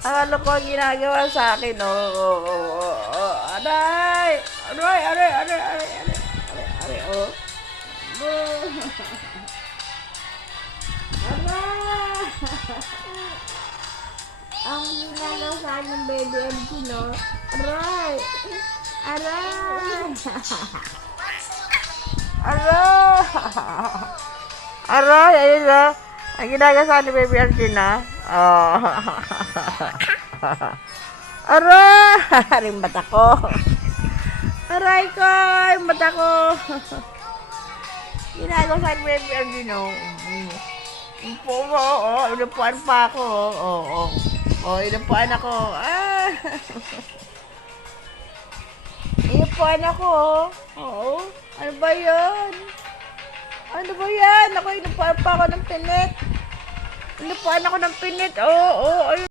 Akala ko ang ginagawa sa akin, oh. Aray! Aray, aray, aray, aray, aray, aray, aray, oh. Aray! Ang ginagawa sa akin ng baby MC, no? Aray! Aray! Aray! Aray, ayun na. Ang ginagawa sa akin ng baby MC na. Oh. Aray! Aray, mata ko. Aray ko! Yung mata ko. Ginagawa sa akin ng baby MC, no? Inupuan pa ako. Inupuan ako. Inupuan ako. Oo. Ano ba yan? Ano ba yan? Ako, inupuan pa ako ng pinit. Inupuan ako ng pinit. Oo.